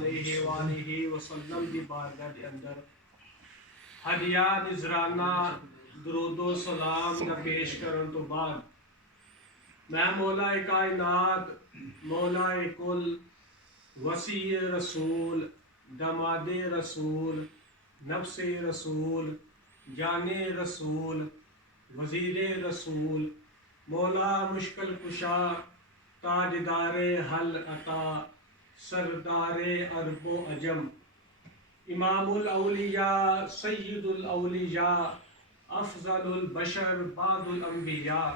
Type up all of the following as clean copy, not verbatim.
علیہ وآلہ وسلم دی بارگاہ دے اندر ہدیہ نذرانہ درود و سلام دا پیش کرن تو بعد میں مولا کائنات مولا کل وسیع رسول دماد رسول نفس رسول جان رسول وزیر رسول مولا مشکل کشا تاجدار حل عطا سردار عرب و عجم امام الاولیاء سید الاولیاء افضل البشر بعد الانبیاء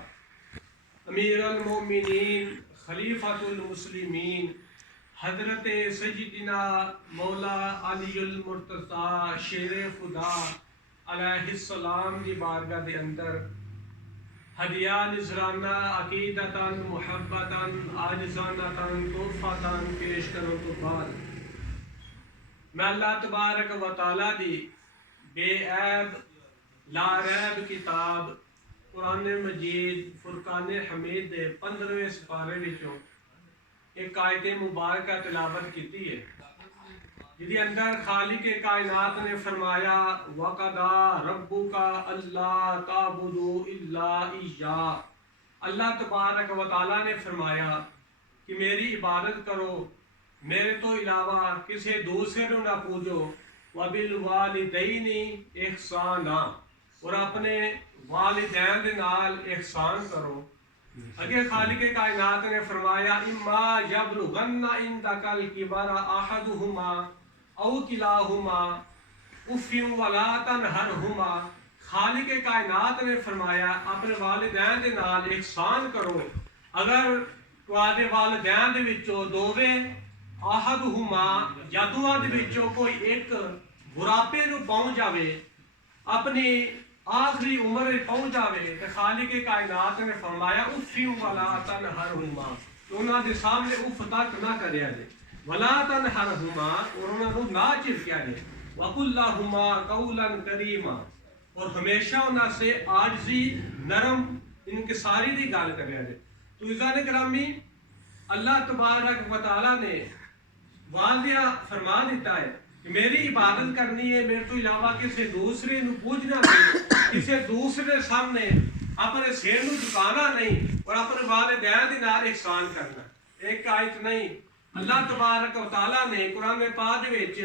امیر المؤمنین خلیفۃ المسلمین حضرت سیدنا مولا علی المرتضی شیر خدا علیہ السلام دی بارگاہ دے اندر ہدیہ نذرانہ عقیدتاً محبتاً عاجزانتاً تحفاتاً پیش کروں تو بعد میں اللہ تبارک و تعالیٰ دی بے عیب لا ریب کتاب قرآن مجید فرقان حمید دے 15ویں سپارے وچوں ایک آیت مبارکہ تلاوت کیتی ہے جدی اندر خالق کائنات نے فرمایا وَقَضَىٰ رَبُّكَ أَلَّا تَعْبُدُوا إِلَّا إِيَّاهُ اللہ تبارک و تعالیٰ نے فرمایا کہ میری عبادت کرو میرے تو علاوہ کسی دوسرے نہ پوجو وَبِالْوَالِدَيْنِ إِحْسَانًا اور اپنے والدین دے نال احسان کرو اگے خالق کائنات نے فرمایا اما یبلغن عندک الکبر احدہما او کلاہما اف ولا تنہرہما خالق کائنات نے فرمایا اپنے والدین دے نال احسان کرو اگر تواڈے والدین دے وچوں دوویں احدہما یا دوواں دے وچوں کوئی ایک بڑھاپے نو پہنچ جاوے اپنی آخری عمر پہنچ جاوے کہ خالق کائنات نے فرمایا اف ولا تنہرہما انہاں دے سامنے اف تک نہ کریا جے ولا تنہرہما اور انہاں نو نہ چڑکیا جے وقل لہما قولا کریما اور ہمیشہ انہاں سے عاجزی نرم انکساری دی گل کریا جے تو عزیزان گرامی اللہ تبارک و تعالی نے واضح فرما دیتا ہے کہ میری عبادت کرنی ہے میرے تو علاوہ کسی دوسرے نو پوجنا نہیں کسی دوسرے سامنے اپنے سر نو جھکانا نہیں اور اپنے والدین دے نال احسان کرنا ایک آیت نہیں اللہ تبارک و تعالیٰ نے قرآن پاک دے وچ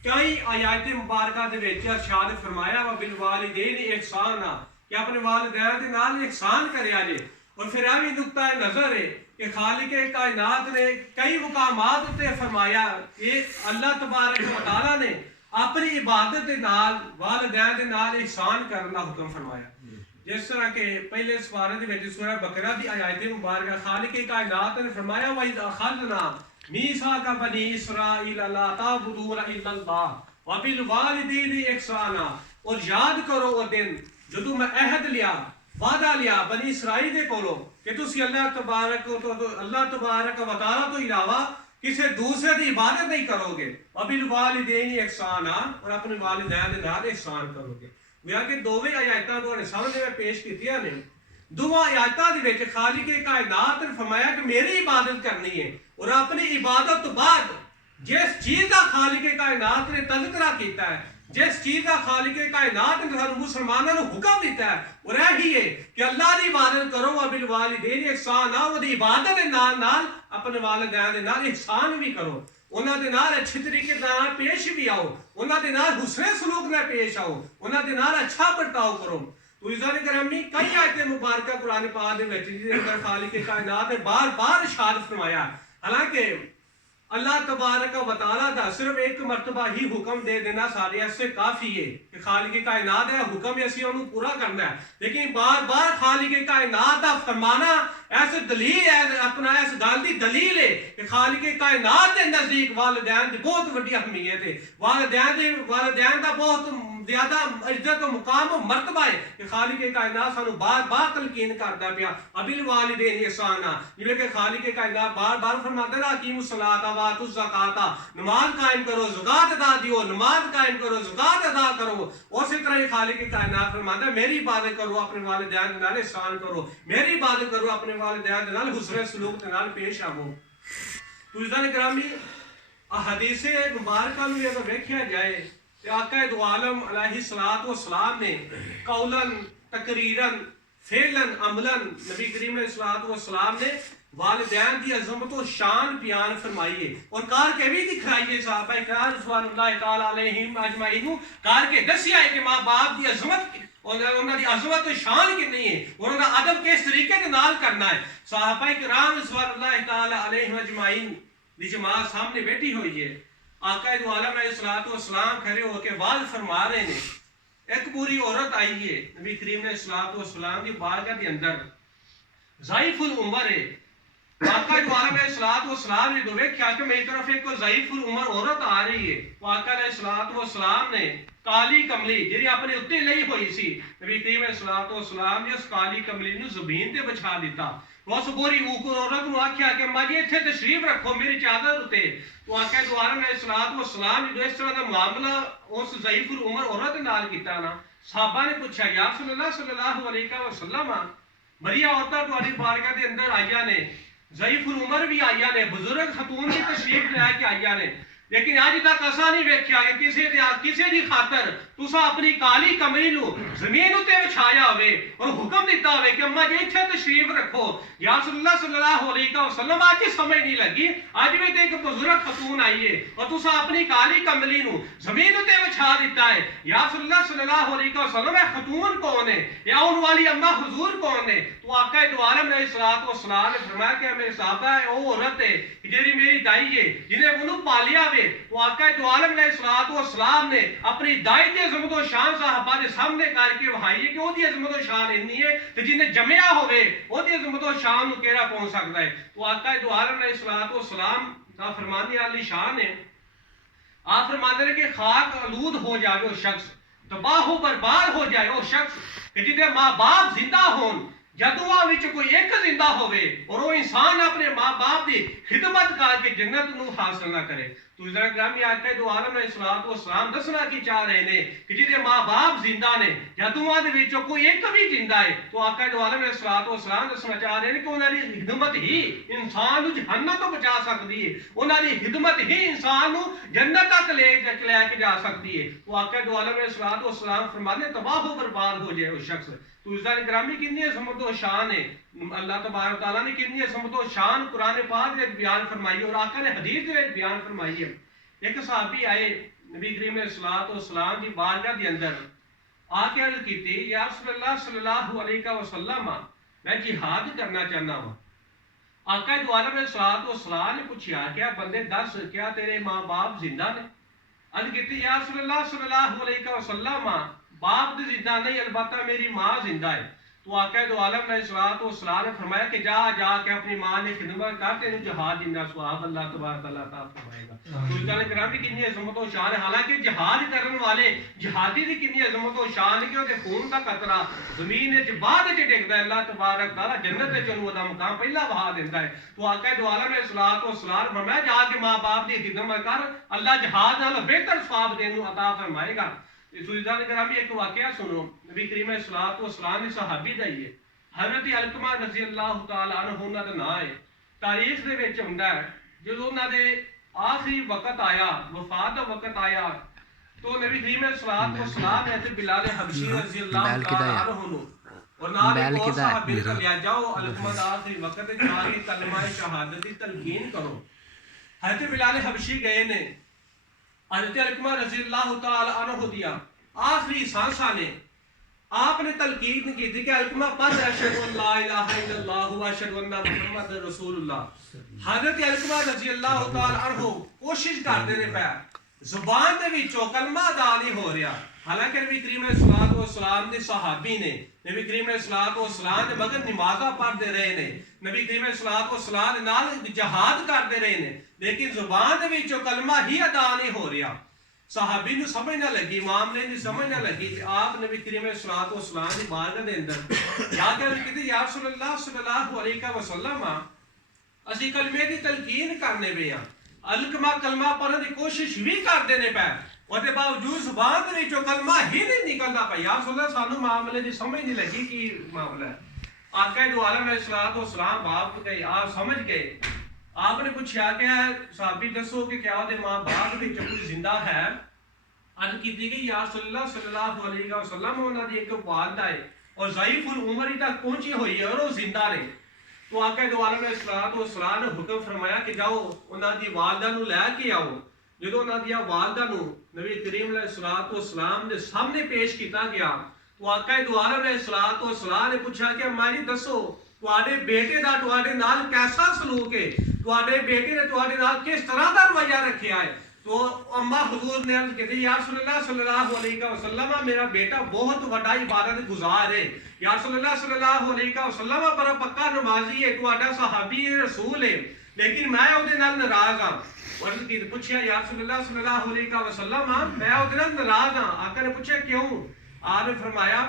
کئی آیات مبارکہ دے وچ ارشاد فرمایا وبالوالدین احسانا کہ اپنے والدین دے نال احسان کریا جے اور پھر یہ بھی نقطہ نظر ہے کہ خالق کائنات نے کئی مقامات تے فرمایا کہ اللہ تبارک و تعالیٰ نے اپنی عبادت دے نال والدین دے نال احسان کرنا حکم فرمایا جس طرح کہ پہلے سپارے دے وچ سورہ بقرہ دی آیات مبارکہ خالق کائنات نے فرمایا وَإِذْ أَخَذْنَا مِيثَاقَ بَنِي إِسْرَائِيلَ لَا تَعْبُدُونَ إِلَّا اللَّهَ وَبِالْوَالِدَيْنِ إِحْسَانًا اور یاد کرو وہ دن جدوں میں عہد لیا وعدہ لیا بنی اسرائیل دے کولو کہ تسی اللہ تبارک و تعالیٰ تو علاوہ کسی دوسرے دی عبادت نہیں کرو گے وَبِالْوَالِدَيْنِ إِحْسَانًا اور اپنے والدین دے نال احسان کرو گے گویا کہ دوویں آیاتاں تواڈے سامنے میں پیش کیتیاں نے دوواں آیاتاں دے وچ خالق کائنات نے فرمایا کہ میری عبادت کرنی ہے اور اپنی عبادت تو بعد جس چیز کا خالق کائنات نے تذکرہ کیتا ہے جس چیز کا خالق کائنات نے ہر مسلمانوں کو حکم دیتا ہے اور یہی ہے کہ اللہ دی عبادت کرو وبالوالدین احسانا اور دی عبادت دے نال نال اپنے والدین دے نال احسان بھی کرو انہاں دے نال اچھے طریقے نال پیش بھی آؤ انہاں دے نال حسن سلوک نال پیش آؤ انہاں دے نال اچھا برتاؤ کرو تو عزیزان گرامی کئی آیتیں مبارکہ قرآن پاک دے وچ جس اندر خالق کائنات نے بار بار ارشاد فرمایا حالانکہ اللہ تبارک و تعالیٰ دا صرف ایک مرتبہ ہی حکم دے دینا سارے ایسے کافی ہے کہ خالق کائنات ہے حکم ایسی انہوں پورا کرنا ہے لیکن بار بار خالق کائنات دا فرمانا ایسے دلیل ہے اپنا ایس گل دی دلیل ہے کہ خالق کائنات دے نزدیک والدین دی بہت وڈی اہمیت ہے والدین دا بہت زیادہ عزت و مقام و مرتبہ ہے کہ خالق کائنات سانو بار بار تلقین کردا پیا وبالوالدین احسانا یہ کہ خالق کائنات بار بار فرماتا ہے اقیموا الصلاۃ وآتوا الزکاۃ نماز قائم کرو زکات ادا دیو نماز قائم کرو زکات ادا کرو اسی طرح خالق کائنات فرماتا ہے میری عبادت کرو اپنے والدین دے نال احسان کرو میری عبادت کرو اپنے والدین دے نال حسن سلوک دے نال پیش آو تو عزیزان گرامی حدیث مبارکہ میں اگر دیکھا جائے تو آقا دو عالم علیہ الصلوۃ والسلام نے قولاً تقریراً فعلاً عملاً نبی کریم علیہ الصلوۃ والسلام نے والدین کی عظمت و شان بیان فرمائیے اور کار کے بھی دکھائیے صحابہ کرام رضوان اللہ تعالی علیہم اجمعین کار کے دسیا ہے کہ ماں باپ کی عظمت اور انہوں کی عظمت و شان کتنی ہے اور انہوں کا ادب کس طریقے کے نال کرنا ہے. صحابہ کرام رضوان اللہ تعالی علیہم اجمعین دی جماعت سامنے بیٹھی ہوئی ہے. آقا دو عالم علیہ الصلوۃ والسلام کھڑے ہو کے واز فرما رہے ہیں. ایک بری عورت آئی ہے نبی کریم علیہ الصلوۃ والسلام کی بارگاہ کے اندر ضعیف العمر ہے. آقا دو عالم علیہ الصلوۃ والسلام نے دیکھا کہ میری طرف ایک ضعیف العمر عورت آ رہی ہے. آقا علیہ الصلوۃ والسلام نے کالی کملی جی اپنے اتنے لئی ہوئی سی نبی کریم علیہ الصلوۃ والسلام نے اس کالی کملی نو زمین تے بچھا دیتا. اس بری عورت نو آکھیا کہ ماں جی اتنے تشریف رکھو میری چادر اتنے. تو آقا دو عالم علیہ الصلوۃ والسلام نے اس طرح کا معاملہ اس ضعیف العمر عورت نال کیتا نا. صحابہ نے پوچھا یا رسول اللہ صلی اللہ علیہ وسلم بڑی عورتاں تہاڈی بارگاہ دے اندر آئیاں نے ضعیف العمر بھی آئیاں نے بزرگ خاتون بھی تشریف لے کے آئیاں نے لیکن آج تک ایسا نہیں ویکھیا کہ کسی دی خاطر تسا اپنی کالی کمری نو زمین اتے بچھایا ہوئے اور حکم دیتا ہوئے کہ اماں جی اتنے تشریف رکھو. یا رسول اللہ صلی اللہ علیہ وسلم آج سمجھ نہیں لگی اج بھی تے ایک بزرگ خاتون آئی ہے اور تسا اپنی کالی کملی نو زمین اتے بچھا دیتا ہے. یا رسول اللہ صلی اللہ علیہ وسلم اے خاتون کون ہے یا ان والی اماں حضور کون ہے؟ تو آقا دو عالم علیہ الصلوۃ والسلام نے فرمایا کہ میرے صحابہ ہے وہ عورت ہے جیڑی میری دائی ہے جنہیں انہوں پالیا ہوئے. تو آقا دو عالم علیہ الصلوۃ والسلام نے اپنی دائی دی عظمت و شان صحابہ دے سامنے کر کے وہائی ہے کہ وہ دی عظمت و شان اتنی ہے کہ جنہیں جمیا ہوئے وہ دی عظمت و شان نو کیڑا پہنچ سکتا ہے. تو آقا دو عالم علیہ الصلوۃ والسلام کا فرمان علی شان ہے. آپ فرماتے ہیں کہ خاک آلود ہو جائے وہ شخص تباہ و برباد ہو جائے وہ شخص کہ جنہیں ماں باپ زندہ ہون جدواں وچ کوئی ایک زندہ ہوئے اور وہ انسان اپنے ماں باپ دی خدمت کر کے جنت نو حاصل نہ کرے. تو اس طرح گرامی آقا دو عالم علیہ الصلوۃ والسلام دسنا کی چاہ رہے ہیں کہ جنہیں ماں باپ زندہ نے جدواں دے وچ کوئی ایک بھی زندہ ہے تو آقا دو عالم علیہ الصلوۃ والسلام دسنا چاہ رہے ہیں کہ انہاں دی خدمت ہی انسان نو جہنم تو بچا سکتی ہے. انہاں دی خدمت ہی انسان نو جنت تک لے کے جا سکتی ہے. تو آقا دو عالم علیہ الصلوۃ والسلام فرماتے ہیں تباہ و برباد ہو جائے وہ شخص. تو اس دن گرامی کتنی عظمت و شان ہے اللہ تبارک تعالیٰ نے کتنی عظمت و شان قرآن پاک میں بیان فرمائی اور آقا نے حدیث میں بیان فرمائی ہے. ایک صحابی آئے نبی کریم علیہ الصلوۃ والسلام کی بارگاہ کے اندر آ کے عرض کی تھی یا رسول اللہ صلی اللہ علیہ وسلم میں جہاد کرنا چاہنا ہوں. آقا دو عالم علیہ الصلوۃ والسلام نے پوچھا کیا بندے دس کیا تیرے ماں باپ زندہ نے؟ عرض کی تھی یا رسول اللہ صلی اللہ علیہ وسلم باپ تو زندہ نہیں البتہ میری ماں زندہ ہے. تو آقا دو عالم علیہ الصلوۃ والسلام نے فرمایا کہ جا کے اپنی ماں نے خدمت کر تینوں جہاد دینا ثواب اللہ تبارک تعالیٰ فرمائے گا. تو اس طرح کرام کی کتنی عظمت و شان ہے. حالانکہ جہاد کرنے والے جہادی کی کتنی عظمت و شان کہ وہ خون کا قطرہ زمین بعد ڈگتا ہے اللہ تبارک تعالیٰ جنت چنو دا مقام پہلا بہا دیتا ہے. تو آقا دو عالم علیہ الصلوۃ والسلام نے فرمایا جا کے ماں باپ کی خدمت کر اللہ جہاد نال بہتر ثواب دینے عطا فرمائے گا. سوزان کرامی ایک واقعہ سنو نبی کریم علیہ الصلوۃ والسلام نے صحابی دائی ہے حضرت علقمہ رضی اللہ تعالی عنہ انہاں دا نام ہے. تاریخ دے وچ ہوندا ہے جدوں انہاں دے آخری وقت آیا وفات دا وقت آیا تو نبی کریم علیہ الصلوۃ والسلام نے حضرت بلال حبشی رضی اللہ تعالی عنہ نو اور نال ایک اور صحابی کو لیا جاؤ علقمہ دا آخری وقت تے جا کے کلمہ شہادت دی تلقین کرو. حضرت بلال حبشی گئے نے حضرت علقمہ رضی اللہ تعالی عنہ دیا آخری سانساں نے آپ نے تلقین کی تھی کہ علقمہ پڑھ اشہد ان لا الہ الا اللہ و اشہد ان محمد رسول اللہ. حضرت علقمہ رضی اللہ تعالی عنہ کوشش کرتے نے پہ زبان دے وچوں کلمہ ادا نہیں ہو رہا. حالانکہ نبی کریم علیہ الصلوۃ والسلام دے صحابی نے نبی کریم علیہ الصلوۃ والسلام دے مگر نمازاں پڑھتے رہے نے نبی کریم علیہ الصلوۃ والسلام دے نال جہاد کرتے رہے نے لیکن زبان دے وچوں کلمہ ہی ادا نہیں ہو رہا. صحابی نو سمجھ نہ لگی معاملے نو سمجھ نہ لگی تے آپ نبی کریم علیہ الصلوۃ والسلام دی بارگاہ دے اندر یا کہ یا رسول اللہ صلی اللہ علیہ وسلم اسی کلمے دی تلقین کرنے پے ہاں علقمہ کلمہ پڑھن دی کوشش بھی کرتے نے پے اور دے باوجود زبان دے وچوں کلمہ ہی نہیں نکلدا پیا. یا رسول اللہ سانو معاملے دی سمجھ نہیں لگی کی معاملہ ہے. آقا دو عالم علیہ الصلوۃ والسلام باپ گئے آپ سمجھ گئے آپ نے پوچھا کہ صحابی دسو کہ کیا وہ ماں باپ وچ کوئی زندہ ہے؟ عرض کی گئی یا رسول اللہ صلی اللہ علیہ وسلم انہاں دی ایک والدہ ہے اور ضعیف العمر تک پہنچی ہوئی ہے اور وہ زندہ نے. تو آقا دو عالم علیہ الصلوۃ والسلام نے حکم فرمایا کہ جاؤ انہاں دی والدہ نو لے کے آؤ. جدو انہاں دی والدہ نو نبی کریم علیہ الصلوۃ والسلام دے سامنے پیش کیتا گیا تو آقا دو عالم علیہ الصلوۃ والسلام نے پوچھا کہ ماجی دسو تواڈے بیٹے دا تواڈے نال کیسا سلوک ہے؟ تواڈے بیٹے نے تواڈے نال کس طرح دا رویہ رکھیا ہے؟ تو اما حضور نے عرض کی یا رسول اللہ صلی اللہ علیہ وسلم میرا بیٹا بہت بڑا عبادت گزار ہے. یا رسول اللہ صلی اللہ علیہ وسلم پر پکا نمازی ہے، تواڈا صحابی رسول ہے، لیکن میں اودے نال ناراض ہاں. عرض کی پوچھا یا رسول اللہ صلی اللہ علیہ وسلم میں اودے نال ناراض ہاں. آقا نے پوچھا کیوں؟ آپ نے فرمایا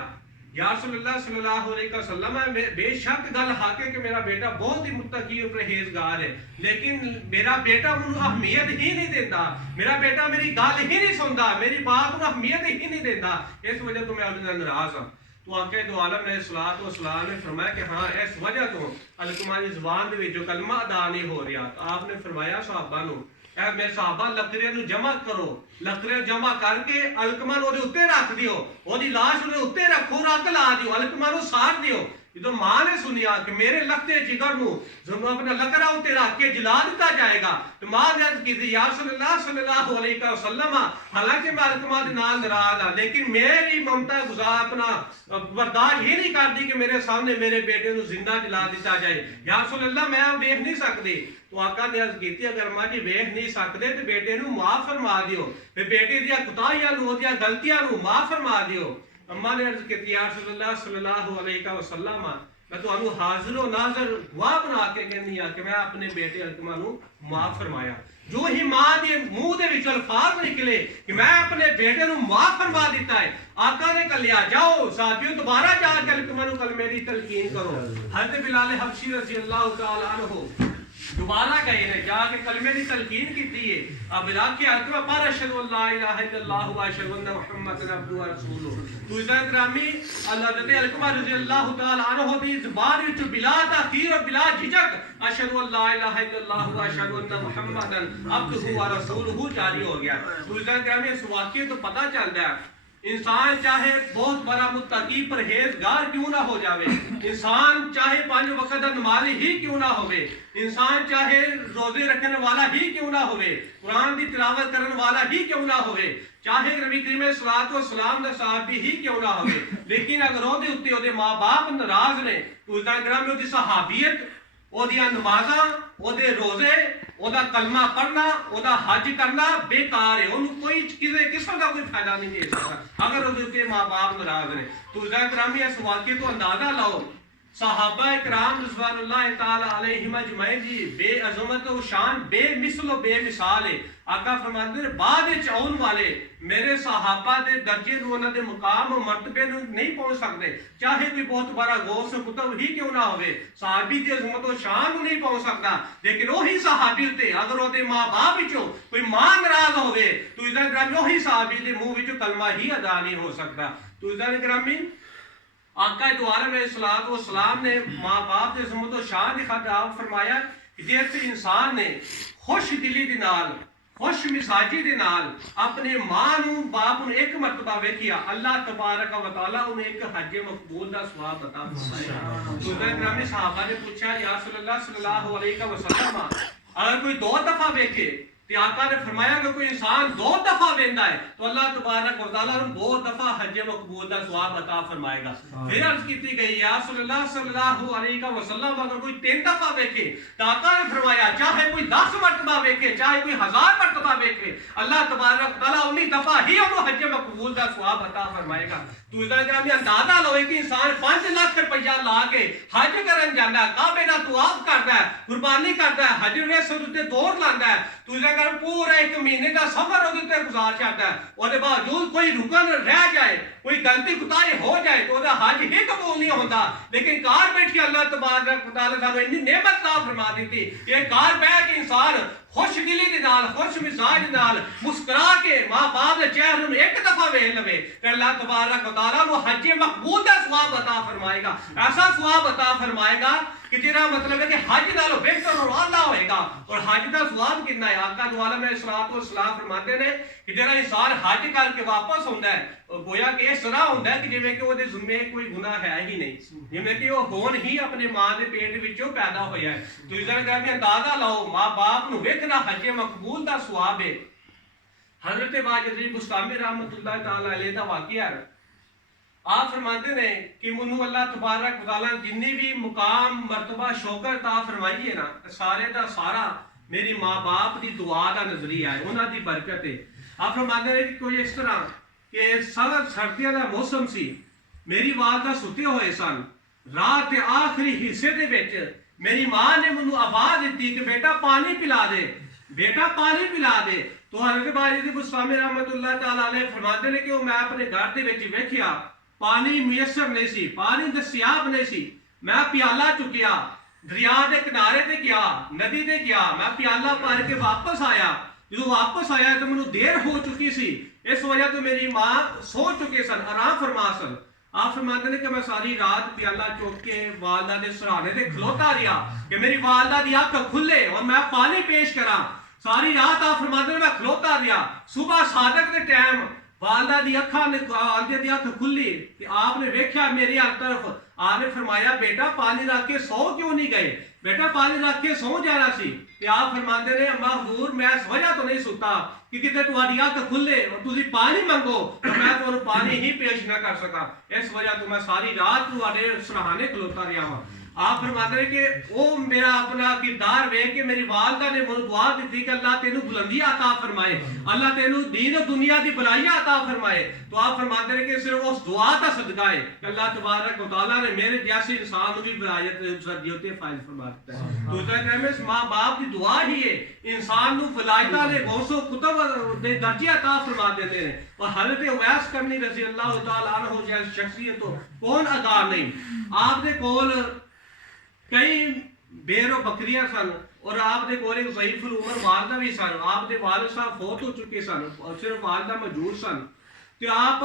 یا رسول اللہ صلی اللہ علیہ وسلم بے شک گل حق ہے کہ میرا بیٹا بہت ہی متقی اور پرہیزگار ہے، لیکن میرا بیٹا مجھے اہمیت ہی نہیں دیتا، میرا بیٹا میری گل ہی نہیں سنتا، میری بات کو اہمیت ہی نہیں دیتا، اس وجہ تو میں اس سے ناراض ہوں. تو آقا دو عالم علیہ الصلوۃ والسلام نے فرمایا کہ ہاں اس وجہ تو علقمہ دی زبان دے وچ جو کلمہ ادا نہیں ہو رہا. تو آپ نے فرمایا صحابہ نو اے میرے صحابہ لکڑیاں نو جمع کرو، لکڑیاں جمع کر کے علقمہ نو دے اوتے رکھ دیو، اودی لاش دے اوتے رکھو، رگ لا دیو، علقمہ نو ساڑ دیو. جدو ماں نے سنیا کہ میرے لختے جگر نو اپنا لکڑا اوتے رکھ کے جلا دیتا جائے گا تو ماں نے عرض کی یا رسول اللہ صلی اللہ علیہ وسلم حالانکہ میں علقمہ دے نال ناراض ہاں لیکن میری ممتا گزار اپنا برداشت ہی نہیں کرتی کہ میرے سامنے میرے بیٹے نو زندہ جلا دیتا جائے. یا رسول اللہ میں ویکھ نہیں سکتی. تو آقا نے عرض کی اگر ماں جی ویکھ نہیں سکتے تو بیٹے نو معاف فرما دیو، بیٹے دیا کوتاہیاں نو دیا غلطیاں نو معاف فرما دیو. اماں نے عرض کی یا رسول اللہ صلی اللہ علیہ وسلم میں تو انو حاضر و ناظر گواہ بنا کے کہنی ہاں کہ میں اپنے بیٹے علقمہ نو معاف فرمایا. جو ہی ماں دے منہ دے وچ الفاظ نکلے کہ میں اپنے بیٹے نو معاف فرما دیتا ہے، آقا نے کہا جاؤ صحابیوں دوبارہ جا کے علقمہ نو کلمے دی تلقین کرو. حضرت بلال حبشی رضی اللہ تعالی عنہ دوبارہ گئے ہیں جا کے کلمے دی تلقین کی ہے. اب بلال کے علقمہ پر اشہد ان لا الہ الا اللہ و اشہد ان محمد عبدہ و رسولہ. تو عزت گرامی حضرت علقمہ رضی اللہ تعالی عنہ دی زبان وچ بلا تاخیر اور بلا جھجک اشہد ان لا الہ الا اللہ و اشہد ان محمد عبدہ و رسولہ جاری ہو گیا. تو عزت گرامی اس واقعے تو پتہ چلتا ہے انسان چاہے بہت بڑا متقی پرہیزگار کیوں نہ ہو جاوے، انسان چاہے 5 وقت دا نمازی ہی کیوں نہ ہوئے، انسان چاہے روزے رکھنے والا ہی کیوں نہ ہوئے، قرآن دی تلاوت کرنے والا ہی کیوں نہ ہوئے، چاہے نبی کریم علیہ الصلوۃ والسلام دا صحابی ہی کیوں نہ ہوئے، لیکن اگر وہ دے اوتے ماں باپ ناراض نے تو اس دا گرامی وہ دی صحابیت، وہ دیا نمازاں، وہ دے روزے، وہ دا کلمہ پڑھنا، وہ دا حج کرنا بیکار ہے، انہوں کوئی کسی قسم کا کوئی فائدہ نہیں دے سکتا اگر وہ دے ماں باپ ناراض نے. تو عزیز گرامی اس واقعے تو اندازہ لاؤ صحابہ اکرام رضوان اللہ تعالی علیہم اجمعین جی بے عظمت و شان بے مثل و بے مثال ہے. آقا فرماتے ہیں بعد وچ آن والے میرے صحابہ دے درجے نو انہاں دے مقام و مرتبے نو نہیں پہنچ سکتے، چاہے کوئی بہت بڑا غوث کتب ہی کیوں نہ ہوئے، صحابی دی عظمت و شان نہیں پہنچ سکتا. لیکن وہی صحابی تے اگر وہ دے ماں باپ وچوں کوئی ماں ناراض ہوئے تو عزت گرامی وہی صحابی دے منہ وچوں کلمہ ہی ادا نہیں ہو سکتا. تو عزت گرامی آقا دو عالم علیہ الصلوۃ والسلام نے ماں باپ دے عظمت و شان دی خاطر آپ فرمایا کہ جس انسان نے خوش دلی دے نال خوش مزاجی دے نال اپنے ماں نو باپ نو ایک مرتبہ ویکھیا اللہ تبارک و تعالی انہیں ایک حج مقبول دا ثواب عطا فرمایا. تو گرامی صحابہ نے پوچھا یا رسول اللہ صلی اللہ علیہ وسلم اگر کوئی 2 دفعہ ویکھے تو آقا نے فرمایا کہ کوئی انسان 2 دفعہ ویندا ہے تو اللہ تبارک و تعالی نے 2 دفعہ حج مقبول دا ثواب عطا فرمائے گا. پھر عرض کی گئی یا رسول اللہ صلی اللہ علیہ وسلم اگر کوئی 3 دفعہ ویکھے تو آقا نے فرمایا چاہے کوئی 10 مرتبہ ویکھے چاہے کوئی 1000 مرتبہ ویکھے اللہ تبارک و تعالی انہی دفعہ ہی انہوں حج مقبول دا ثواب عطا فرمائے گا. تو گرامی اندازہ لو کہ انسان 5 لاکھ روپیہ لا کے حج کرن جاندا ہے، کعبے دا طواف کردا ہے، قربانی کردا ہے، حج اسود تے دوڑ لاندا ہے، تو گرامی پورا 1 مہینے دا سفر اودے تے گزار چھڈدا ہے، اودے باوجود کوئی رکن رہ جائے کوئی غلطی کوتاہی ہو جائے تو دا حج ہی قبول نہیں ہوندا. لیکن کار بیٹھی اللہ تبارک و تعالی سانو اتنی نعمت عطا فرما دیتی کہ کار بیٹھ کے انسان خوش دلی دے نال خوش مزاج نال مسکرا کے ماں باپ دے چہرے نوں 1 دفعہ ویکھ لوے تے اللہ تبارک و تعالی نو حج مقبول دا ثواب عطا فرمائے گا. ایسا ثواب عطا فرمائے گا کہ جہاں مطلب ہے کہ حج نالوں بہتر اور اعلیٰ ہوئے گا. اور حج کا ثواب کتنا ہے؟ آقا دو عالم علیہ الصلوۃ والسلام فرماتے ہیں کہ جہاں انسان حج کر کے واپس ہوتا ہے گویا کہ اس طرح ہوتا ہے کہ جویں کہ وہ ذمے کوئی گناہ ہے ہی نہیں، جویں کہ وہ ہون ہی اپنے ماں کے پیٹ وچوں پیدا ہویا ہے. تو اس طرح کہ اندازہ لاؤ ماں باپ نو ویکھنا حج مقبول دا ثواب ہے. حضرت باجری بستامی رحمۃ اللہ تعالی علیہ دا واقعہ ہے. آپ فرماتے ہیں کہ منو اللہ تبارک و تعالیٰ جنی بھی مقام مرتبہ شوکت عطا فرمائی ہے نا سارے دا سارا میری ماں باپ دی دعا دا نظریہ ہے، انہاں دی برکت ہے. آپ فرماتے ہیں کہ کوئی اس طرح کہ سردیاں دا موسم سی، میری والدہ ستے ہوئے سن، رات کے آخری حصے دے وچ میری ماں نے منو آواز دیتی کہ بیٹا پانی پلا دے، بیٹا پانی پلا دے. تو حضرت باجری بستامی رحمۃ اللہ تعالی علیہ فرماتے ہیں کہ میں اپنے گھر دے وچ ویکھیا پانی میسر نہیں سی، پانی دستیاب نہیں سی. میں پیالہ چکیا دریا دے کنارے تے گیا، ندی تے گیا، میں پیالہ بھر کے واپس آیا. جدو واپس آیا تو مجھے دیر ہو چکی سی، اس وجہ تو میری ماں سو چکے سن، آرام فرما سن. آپ فرماتے ہیں کہ میں ساری رات پیالہ چوک کے والدہ دے سرانے تے کھلوتا رہا کہ میری والدہ دی آنکھ کھلے اور میں پانی پیش کراں. ساری رات آپ فرماتے ہیں میں کھلوتا رہا. صبح صادق دے ٹائم والدہ دی اکھاں نے دی اکھ کھلی کہ آپ نے ویکھیا میری ہر طرف. آپ نے فرمایا بیٹا پانی رکھ کے سو کیوں نہیں گئے؟ بیٹا پانی رکھ کے سو جانا سی. کہ آپ فرماتے ہیں اما حضور میں اس وجہ تو نہیں ستا کہ کتے تہاڈی اکھ کھلے اور تسی پانی منگو تو میں تمہیں پانی ہی پیش نہ کر سکا، اس وجہ تو میں ساری رات تہاڈے سرہانے کھلوتا رہا ہوں. آپ فرماتے ہیں کہ وہ میرا اپنا کردار ویکھ کے میری والدہ نے مجھے دعا دیتی کہ اللہ تینوں بلندی عطا فرمائے، اللہ تینوں دین و دنیا دی بلائی عطا فرمائے. تو آپ فرماتے ہیں کہ صرف اس دعا کا صدقہ ہے کہ اللہ تبارک و تعالیٰ نے میرے جیسے انسان کو بھی ولایت صدیوتے فائز فرماتا ہے. تو اس طرح میں ماں باپ کی دعا ہی ہے انسان کو ولایت نے غوث و کتب دے درجے عطا فرما دیتے ہیں. اور حضرت اویس کرنی رضی اللہ تعالیٰ عنہ جیسی شخصیت تو کون ادا نہیں. آپ دے کول کئی بیر و بکریاں سن اور آپ دے کول ایک ضعیف العمر والدہ بھی سن. آپ دے والد صاحب فوت ہو چکے سن اور صرف والدہ موجود سن. تو آپ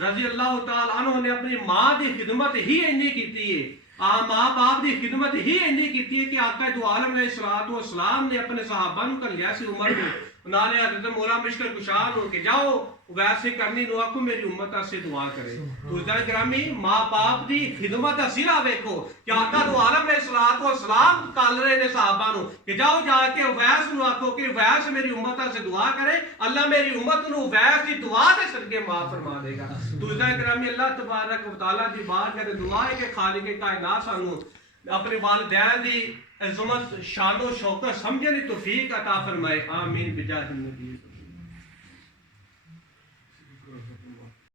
رضی اللہ تعالیٰ عنہ نے اپنی ماں دی خدمت ہی اینی کیتی ہے، ماں باپ دی خدمت ہی اینی کیتی ہے کہ آقا دو عالم علیہ الصلوۃ والسلام نے اپنے صحابہ کو کر لیا سی عمر میں. انہوں نے حضرت مولا مشکل کشان ہو کہ جاؤ ویسے کرنی نو آکو میری امت سے دعا کرے. تو اس طرح گرامی ماں باپ دی خدمت سرا ویکھو کہ آقا دو عالم علیہ الصلوۃ والسلام کال رہے نے صحابہ نو کہ جاؤ جا کے ویس نو آکو کہ ویس میری امت سے دعا کرے، اللہ میری امت نو ویس دی دعا دے صدقے معاف فرما دے گا. تو اس طرح گرامی اللہ تبارک و تعالیٰ دی بارگاہ میں دعا ہے کہ خالق کائنات سانو اپنے والدین دی عظمت شان و شوکت سمجھنے توفیق عطا فرمائے. آمین بجاہ النبی.